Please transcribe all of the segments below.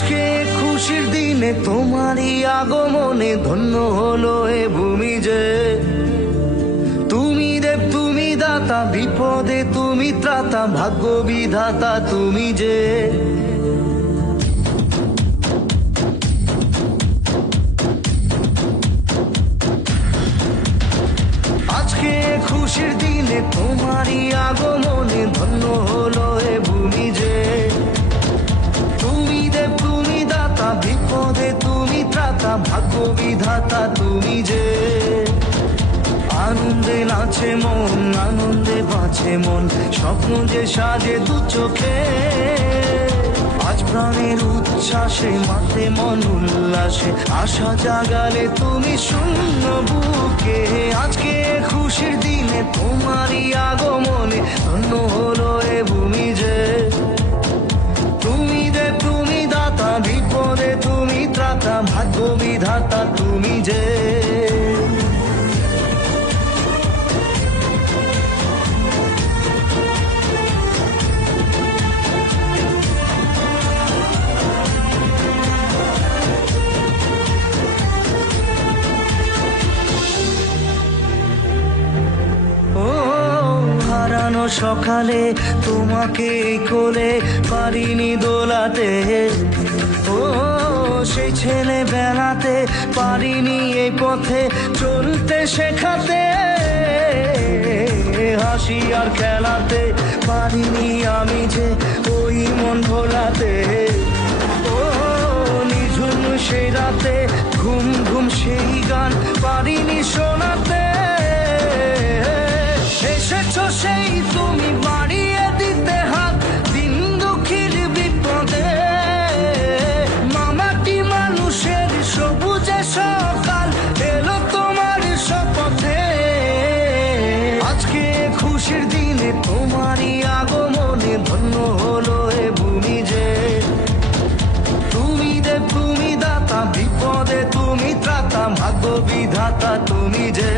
আজকে খুশির দিনে তোমারই আগমনে ধন্য হলো এ ভূমি যে। তুমি দেব তুমি দাতা, বিপদে তুমি ত্রাতা, ভাগ্য বিধাতা তুমি যে। আজকে খুশির দিনে তোমারই আগমনে ধন্য হলো এ ভূমি যে। তুমি দেব তুমি দাতা, বিপদে তুমি ত্রাতা, ভাগ্য বিধাতা তুমি যে। আনন্দে নাচে মন, আনন্দে বাঁচে মন, স্বপ্ন যে সাজে দু চোখে। আজ প্রাণের উচ্ছ্বাসে মাতে মন উল্লাসে, আশা জাগালে তুমি শূন্য বুকে। আজকে খুশির দিনে তোমারই আগমনে ধন্য হলো এ ভূমি যে। তুমি দেব তুমি দাতা, বিপদে তুমি ত্রাতা, ভাগ্য বিধাতা তুমি যে। হারানো সকালে তোমাকে কোলে পারিনি দোলাতে, ও সেই ছেলে বেলাতে পারিনি এই পথে চলতে শেখাতে। হাসি আর খেলাতে পারিনি আমি যে ওই মন ভোলাতে। ও নিঝুম সেই রাতে ঘুম ঘুম সেই গান পারিনি শোনাতে। এসেছো সেই তুমি বাড়িয়ে দিতে হাত দিন দুঃখীর বিপদে। মামাটি মানুষের সবুজে সকাল এলো তোমার শপথে। আজকে খুশির দিনে তোমারই আগমনে ধন্য হলো এ ভূমি যে। তুমি দেব তুমি দাতা, বিপদে তুমি ত্রাতা, ভাগ্য বিধাতা তুমি যে।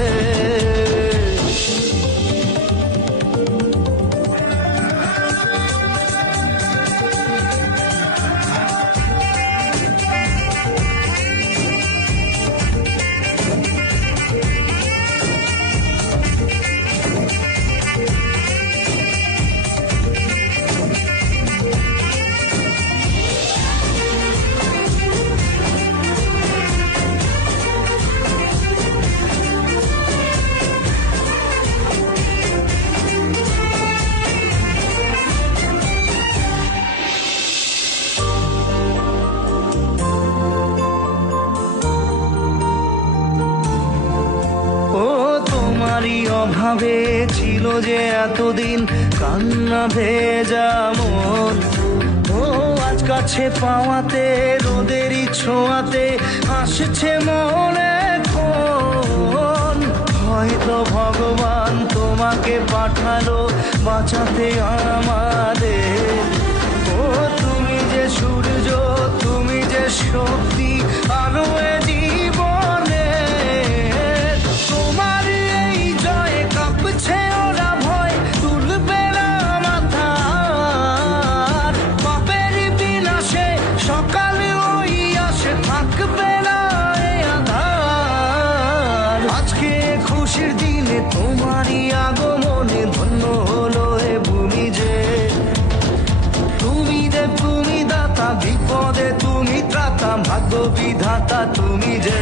তোমারই অভাবে ছিল যে এতদিন কান্না ভেজা মন। ও আজ কাছে পাওয়াতে রোদেরই ছোঁয়াতে আসছে মনে কোন। হয়তো ভগবান তোমাকে পাঠালো বাঁচাতে আমাদের। ও তুমি যে সূর্য, তুমি যে শক্তি, আলো এ জীবনে। তোমার এই জয়ে কাঁপছে ওরা ভয়, তুলবে না মাথা। পাপের বিনাশে সকালে ওই আসে, থাকবে না এ আধার। আজকে খুশির দিনে তোমারই আগমনে ধন্য হলো এ ভূমি যে। তুমি দেব তুমি দাতা, বিপদে তুমি ত্রাতা, ভাগ্য বিধাতা তুমি যে।